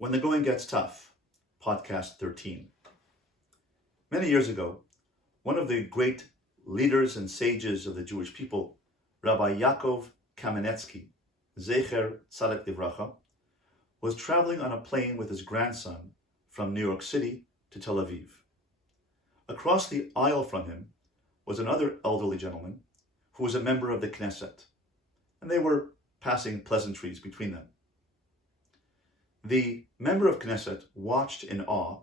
When the Going Gets Tough, podcast 13. Many years ago, one of the great leaders and sages of the Jewish people, Rabbi Yaakov Kamenetsky, Zecher Tzaddik Livracha, was traveling on a plane with his grandson from New York City to Tel Aviv. Across the aisle from him was another elderly gentleman who was a member of the Knesset, and they were passing pleasantries between them. The member of Knesset watched in awe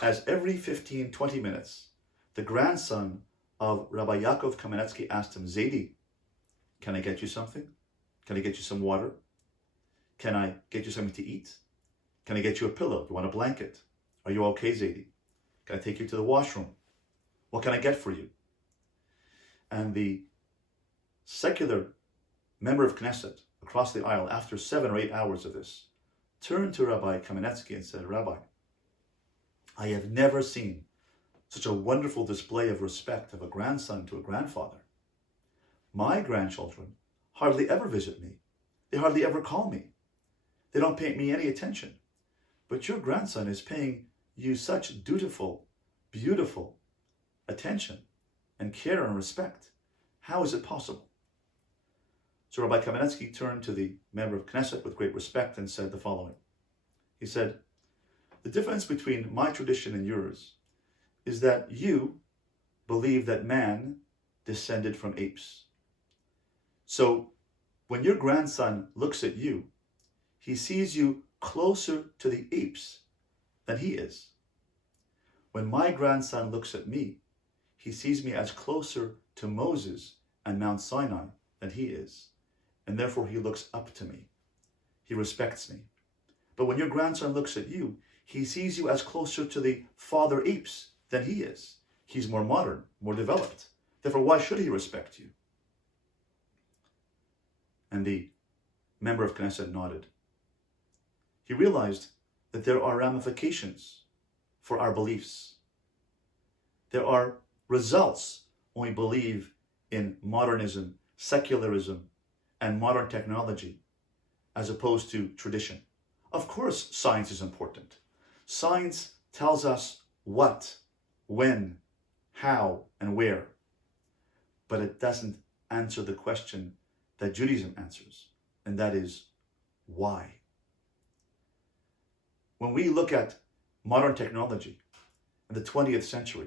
as every 15-20 minutes, the grandson of Rabbi Yaakov Kamenetsky asked him, Zaidi, can I get you something? Can I get you some water? Can I get you something to eat? Can I get you a pillow? Do you want a blanket? Are you okay, Zaidi? Can I take you to the washroom? What can I get for you? And the secular member of Knesset across the aisle, after 7 or 8 hours of this, turned to Rabbi Kamenetsky and said, Rabbi, I have never seen such a wonderful display of respect of a grandson to a grandfather. My grandchildren hardly ever visit me. They hardly ever call me. They don't pay me any attention. But your grandson is paying you such dutiful, beautiful attention and care and respect. How is it possible? So Rabbi Kamenetsky turned to the member of Knesset with great respect and said the following. He said, the difference between my tradition and yours is that you believe that man descended from apes. So when your grandson looks at you, he sees you closer to the apes than he is. When my grandson looks at me, he sees me as closer to Moses and Mount Sinai than he is. And therefore he looks up to me. He respects me. But when your grandson looks at you, he sees you as closer to the father apes than he is. He's more modern, more developed. Therefore, why should he respect you? And the member of Knesset nodded. He realized that there are ramifications for our beliefs. There are results when we believe in modernism, secularism, and modern technology, as opposed to tradition. Of course, science is important. Science tells us what, when, how, and where. But it doesn't answer the question that Judaism answers, and that is, why? When we look at modern technology in the 20th century,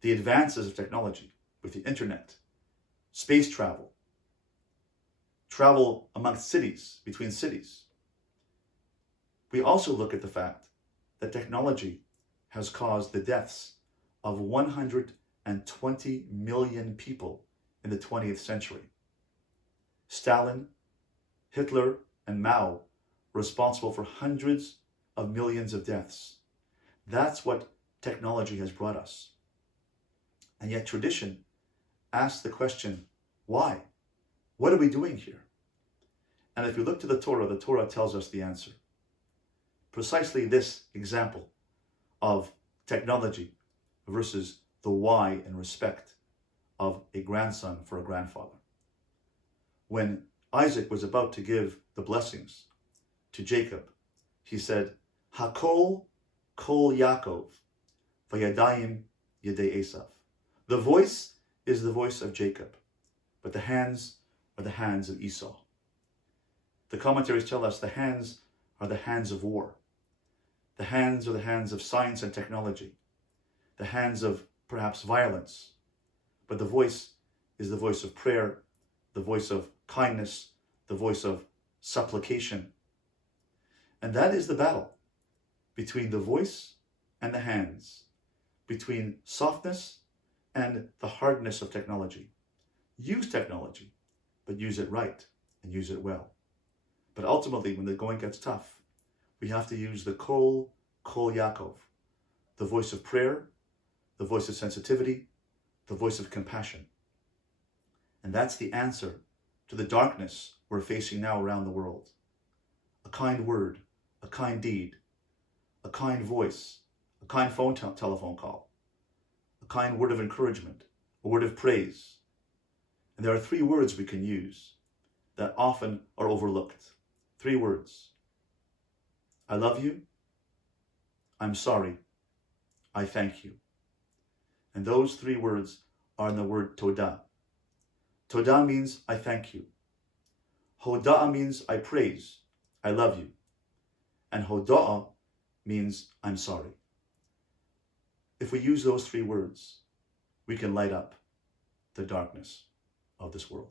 the advances of technology with the internet, space travel amongst cities, between cities. We also look at the fact that technology has caused the deaths of 120 million people in the 20th century. Stalin, Hitler, and Mao were responsible for hundreds of millions of deaths. That's what technology has brought us. And yet tradition asks the question, why? What are we doing here? And if you look to the Torah tells us the answer. Precisely this example of technology versus the why and respect of a grandson for a grandfather. When Isaac was about to give the blessings to Jacob, he said, Hakol kol Yaakov, vayadayim yedei Esav. The voice is the voice of Jacob, but the hands are the hands of Esau. The commentaries tell us the hands are the hands of war. The hands are the hands of science and technology. The hands of perhaps violence. But the voice is the voice of prayer, the voice of kindness, the voice of supplication. And that is the battle between the voice and the hands, between softness and the hardness of technology. Use technology, but use it right and use it well. But ultimately, when the going gets tough, we have to use the kol Yaakov, the voice of prayer, the voice of sensitivity, the voice of compassion. And that's the answer to the darkness we're facing now around the world. A kind word, a kind deed, a kind voice, a kind telephone call, a kind word of encouragement, a word of praise. And there are 3 words we can use that often are overlooked. 3 words. I love you. I'm sorry. I thank you. And those three words are in the word Todah. Todah means I thank you. Hoda'ah means I praise, I love you. And Hoda'ah means I'm sorry. If we use those three words, we can light up the darkness of this world.